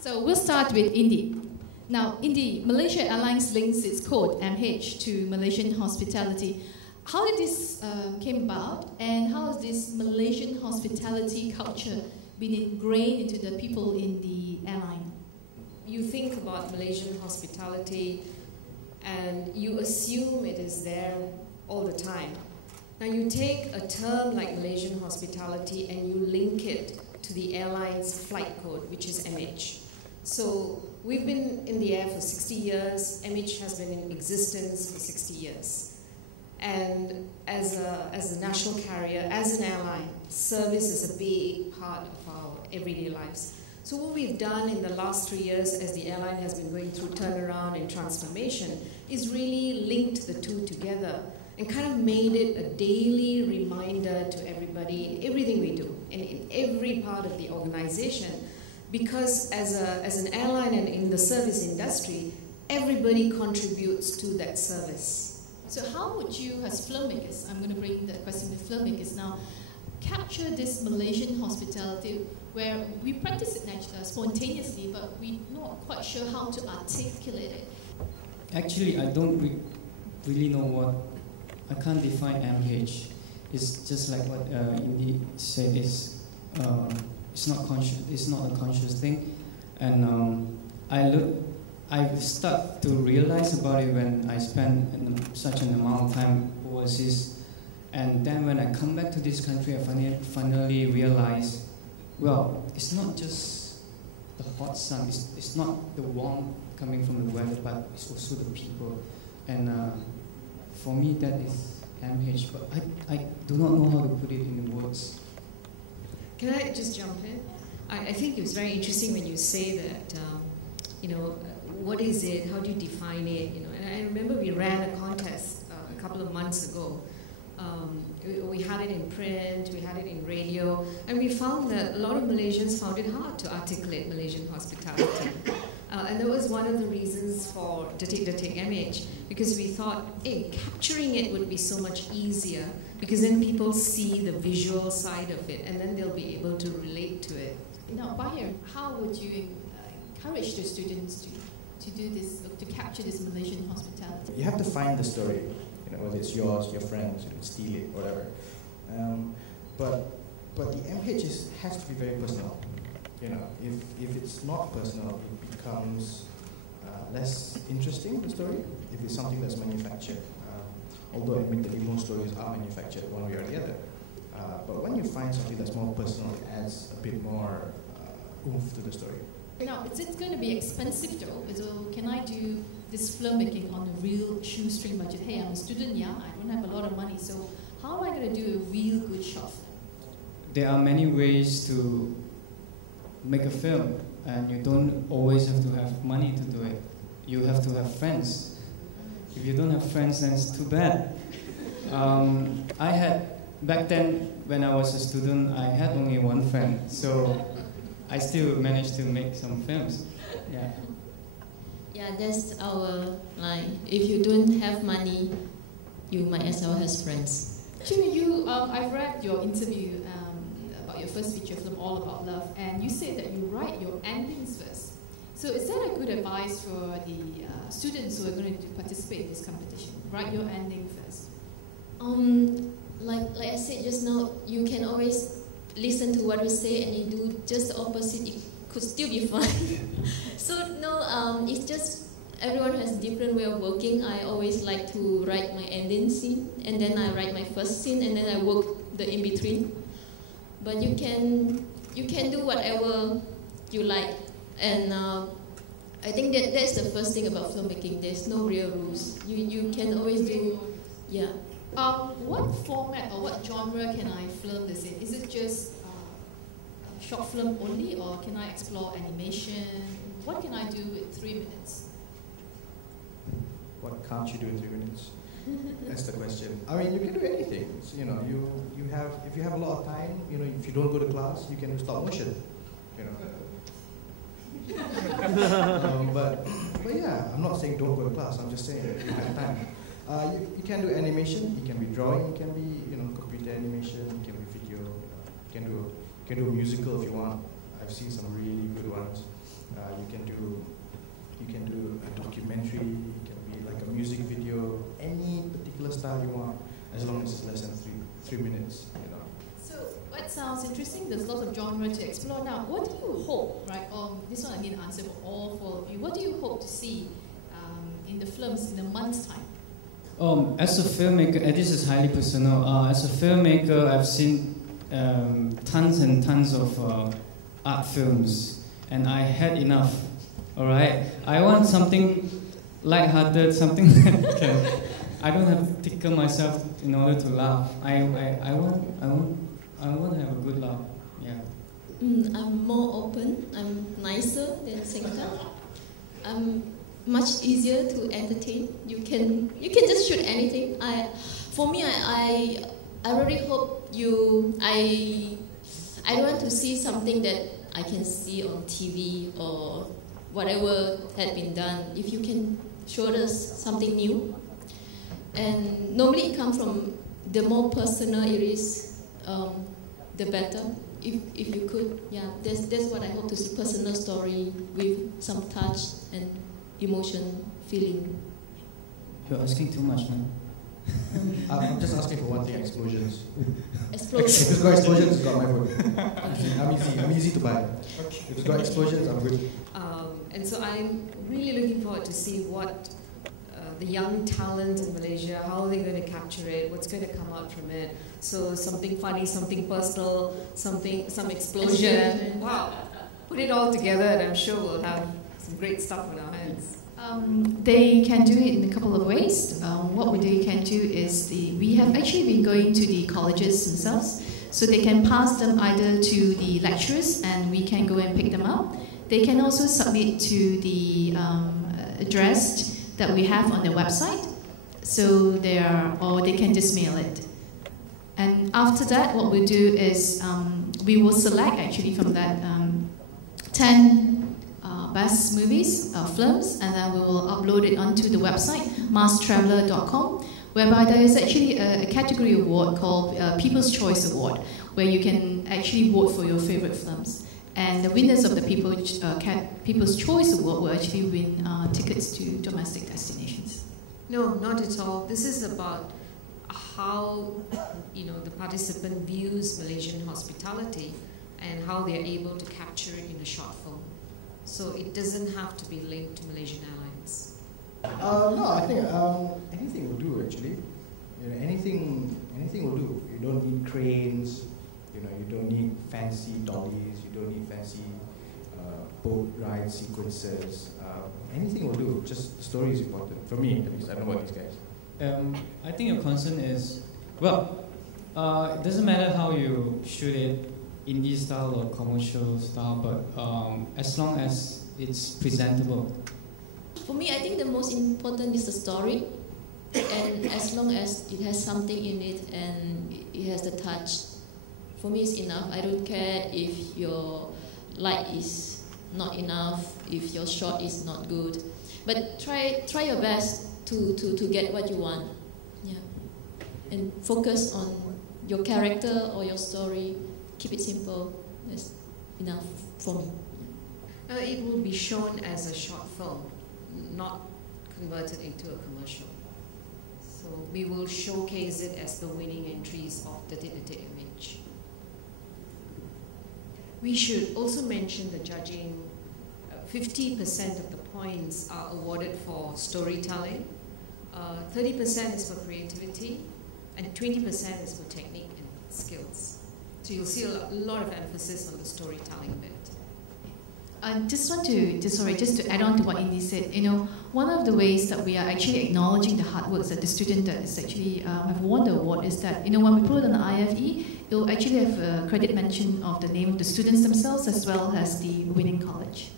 So we'll start with Indy. Now, Indy, Malaysia Airlines links its code MH to Malaysian hospitality. How did this came about, and how has this Malaysian hospitality culture been ingrained into the people in the airline? You think about Malaysian hospitality and you assume it is there all the time. Now you take a term like Malaysian hospitality and you link it to the airline's flight code, which is MH. So we've been in the air for 60 years, MH has been in existence for 60 years. And as a national carrier, as an airline, service is a big part of our everyday lives. So what we've done in the last 3 years as the airline has been going through turnaround and transformation is really linked the two together and kind of made it a daily reminder to everybody in everything we do and in every part of the organization. Because as an airline and in the service industry, everybody contributes to that service. So how would you, as filmmakers, I'm going to bring the question to filmmakers now, capture this Malaysian hospitality where we practice it spontaneously, but we're not quite sure how to articulate it? Actually, I don't really know what, I can't define MH. It's just like what Indy said, it's not conscious, it's not a conscious thing. And I start to realize about it when I spend such an amount of time overseas. And then when I come back to this country, I finally realize, well, it's not just the hot sun, it's not the warmth coming from the weather, but it's also the people. And for me, that is MH, but I do not know how to put it in words. Can I just jump in? I think it was very interesting when you say that, what is it? How do you define it? And I remember we ran a contest a couple of months ago. We had it in print, we had it in radio, and we found that a lot of Malaysians found it hard to articulate Malaysian hospitality. And that was one of the reasons for Detik-Detik MH, because we thought, hey, capturing it would be so much easier, because then people see the visual side of it, and then they'll be able to relate to it. Now, Bahir, how would you encourage the students to do this, to capture this Malaysian hospitality? You have to find the story, whether it's yours, your friends, you can steal it, whatever. But the MH has to be very personal. If it's not personal, it becomes less interesting, the story, if it's something that's manufactured. Although admittedly most stories are manufactured one way or the other. But when you find something that's more personal, it adds a bit more oomph to the story. Now, it's going to be expensive though. So can I do this filmmaking on a real shoestring budget? Hey, I'm a student, yeah, I don't have a lot of money, so how am I going to do a real good short film? There are many ways to make a film, and you don't always have to have money to do it. You have to have friends. If you don't have friends, then it's too bad. I had, back then, when I was a student, I had only one friend, so I still managed to make some films. Yeah. Yeah, that's our line. If you don't have money, you might as well have friends. Jimmy, I've read your interview about your first feature film, All About Love, and you said that you write your endings first. So is that a good advice for the students who are going to participate in this competition? Write your ending first. Like I said just now, you can always listen to what we say and you do just the opposite. It could still be fun. So no, it's just everyone has a different way of working. I always like to write my ending scene, and then I write my first scene, and then I work the in between. But you can do whatever you like, and I think that's the first thing about filmmaking. There's no real rules. You can always do, yeah. What format or what genre can I film this in? Is it just short film only, or can I explore animation? What can I do with 3 minutes? What can't you do in 3 minutes? That's the question. I mean, you can do anything. So, if you have a lot of time, if you don't go to class, you can do stop motion. But yeah, I'm not saying don't go to class. I'm just saying if you have time. You can do animation. You can be drawing. You can be computer animation. You can be video. You can do a musical if you want. I've seen some really good ones. You can do a documentary. It can be like a music video, any particular style you want, as long as it's less than three minutes. You know. So what sounds interesting? There's lots of genre to explore. Now, what do you hope? Right? This one I need an answer for all four of you. What do you hope to see in the films in a month's time? As a filmmaker, and this is highly personal. As a filmmaker, I've seen tons and tons of art films, and I had enough. All right, I want something light-hearted, something that I don't have to tickle myself in order to laugh. I want to have a good laugh. Yeah. I'm more open. I'm nicer than Sengkang. I'm much easier to entertain. You can just shoot anything. I really hope you. I don't want to see something that I can see on TV or whatever had been done. If you can show us something new, and normally it comes from the more personal it is, the better. If you could, yeah, that's what I hope to see. Personal story with some touch and emotion, feeling. You're asking too much, man. I'm just asking for one thing: explosions. Explosions. If it's got explosions, it's got my vote. I'm easy to buy. If it's got explosions, I'm good. And so I'm really looking forward to see what the young talent in Malaysia, how they're going to capture it, what's going to come out from it. So something funny, something personal, some explosion. Wow. Put it all together and I'm sure we'll have some great stuff on our hands. They can do it in a couple of ways. What they can do is we have actually been going to the colleges themselves, so they can pass them either to the lecturers and we can go and pick them up. They can also submit to the address that we have on the website, so or they can just mail it. And after that, what we do is we will select actually from that 10 best movies, films, and then we will upload it onto the website, masstraveller.com, whereby there is actually a category award called People's Choice Award, where you can actually vote for your favorite films. And the winners of the People's Choice Award will actually win tickets to domestic destinations. No, not at all. This is about how the participant views Malaysian hospitality and how they are able to capture it in a short film. So it doesn't have to be linked to Malaysian Airlines. No, I think anything will do actually. Anything will do. You don't need cranes. You don't need fancy dollies. You don't need fancy boat ride sequences. Anything will do. Just the story is important for me, at least. I don't know about these guys. I think your concern is, well, it doesn't matter how you shoot it, indie style or commercial style, but as long as it's presentable. For me, I think the most important is the story, and as long as it has something in it and it has the touch, for me it's enough. I don't care if your light is not enough, if your shot is not good, but try your best to get what you want, yeah, and focus on your character or your story. Keep it simple. That's enough for me. It will be shown as a short film, not converted into a commercial. So we will showcase it as the winning entries of the Detik-Detik image. We should also mention the judging. 50% of the points are awarded for storytelling, 30% is for creativity, and 20% is for technique and skills. So you'll see a lot of emphasis on the storytelling bit. I just want to, just to add on to what Indy said, one of the ways that we are actually acknowledging the hard work that the student that is actually have won the award is that, when we put it on the IFE, it will actually have a credit mention of the name of the students themselves as well as the winning college.